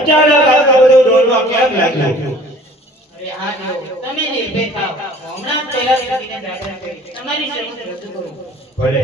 અચાનક આટલું બધું ડોલવા કેમ લાગ્યું? અરે હા દેવ, તમે નિર્ભય થાઓ. હમણાં જ પહેલા વ્યક્તિને જાગૃત કરી તમારી શરત રજૂ કરું. ભલે.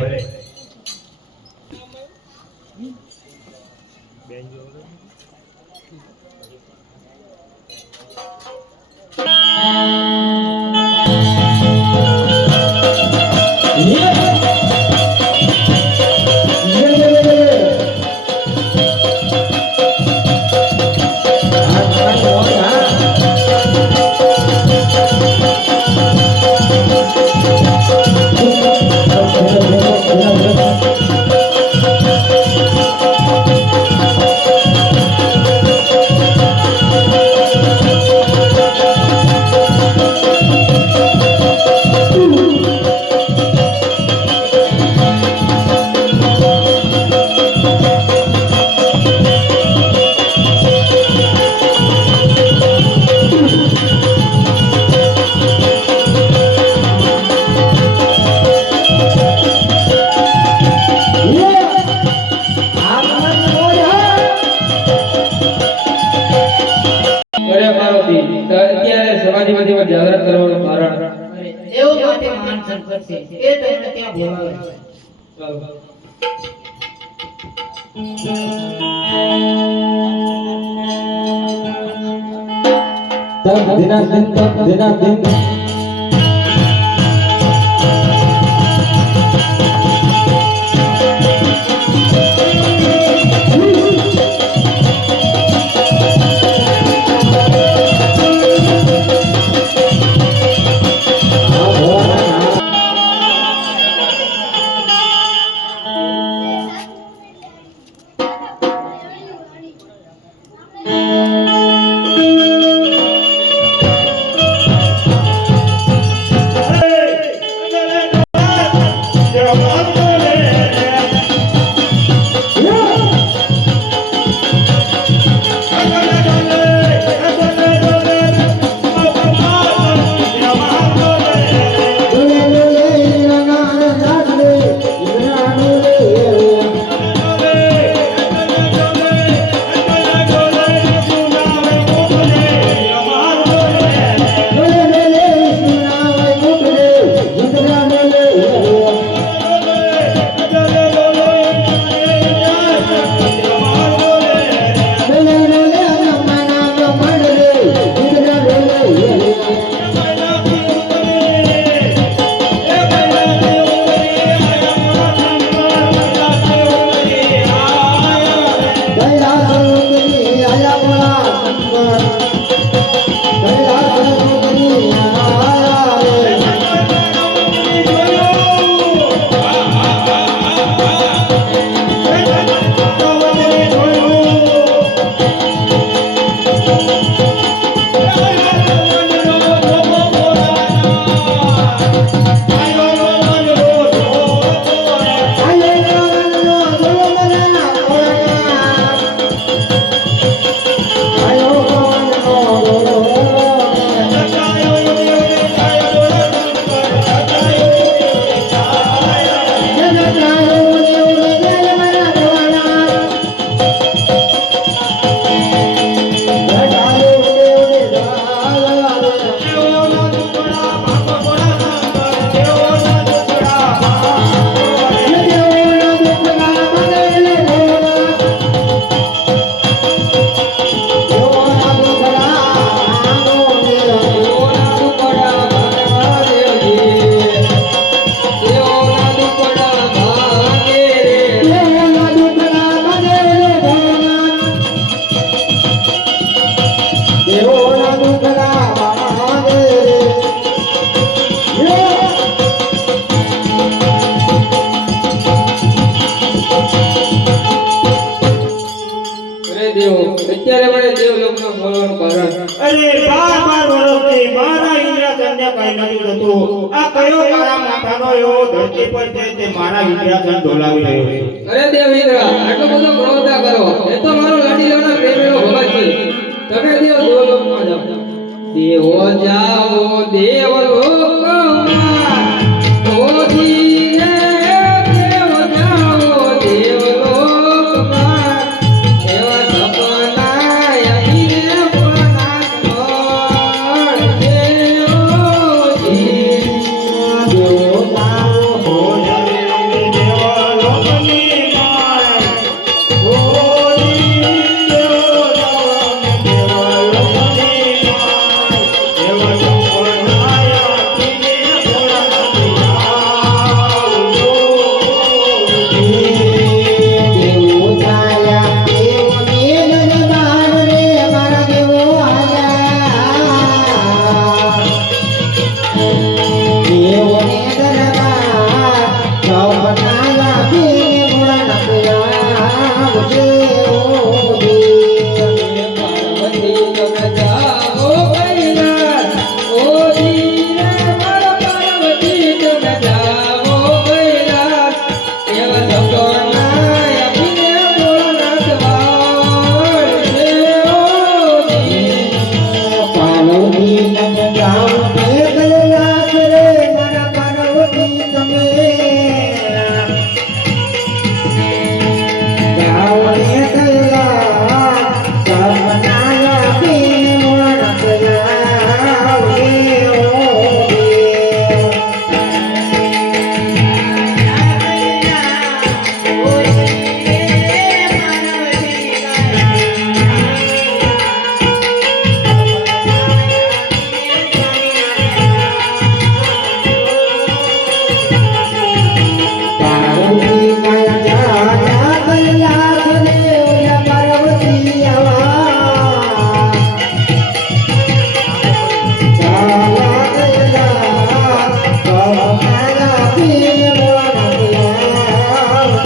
જાગૃત કરવાનું કારણ એવું માટે મહાન સંકટ છે એ તમને ત્યાં બોલાવે. તબ દિના દિન અત્યારે મને દેવલોકનો બોલવાનું કારણ અરે 12 વર્ષથી મારા ઇન્દ્રાચંદને કઈ નથી થતું. આ કયો તારા માથાનો એવો ધરતી પર છે તે મારા ઇન્દ્રાચંદ ઢોલાવી રહ્યો છે. અરે દેવ ઇન્દ્ર આટલો બધો ક્રોધ ના કરો. એ તો મારો લાડીલોનો પ્રેમીનો ભગત છે. તમે દેવ દેવલોકમાં જાઓ. દેવો જાઓ દેવલોકમાં ઓજીને દેવ જાઓ દેવલોકમાં એવા સપના જાઉની તમે જાઉ ને કૈલાસ રે મારા પાર્વતી તમે જાઉ ને કૈલાસ સપનાયા પીને મોણ કયા રે પાર્વતી માયા જાના કૈલાસ રે ઓલા પાર્વતી આવા જાલા કૈલાસ સપનાયા પીને મોણ કયા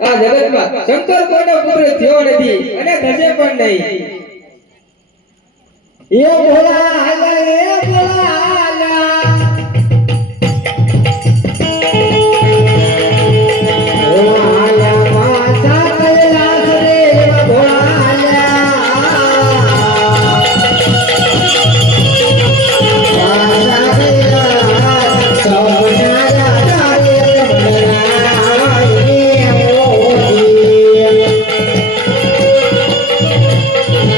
આ જગતમાં શંકર કોઈનો પુત્ર થયો નથી અને થશે પણ નહીં. એ ભોળા હાલા એ ભોળા હાલા ભોળા હાલા માતા કૈલાસ રે ભોળા હાલા માતા કૈલાસ સૌનાયા ડાલે ભોળા રે રે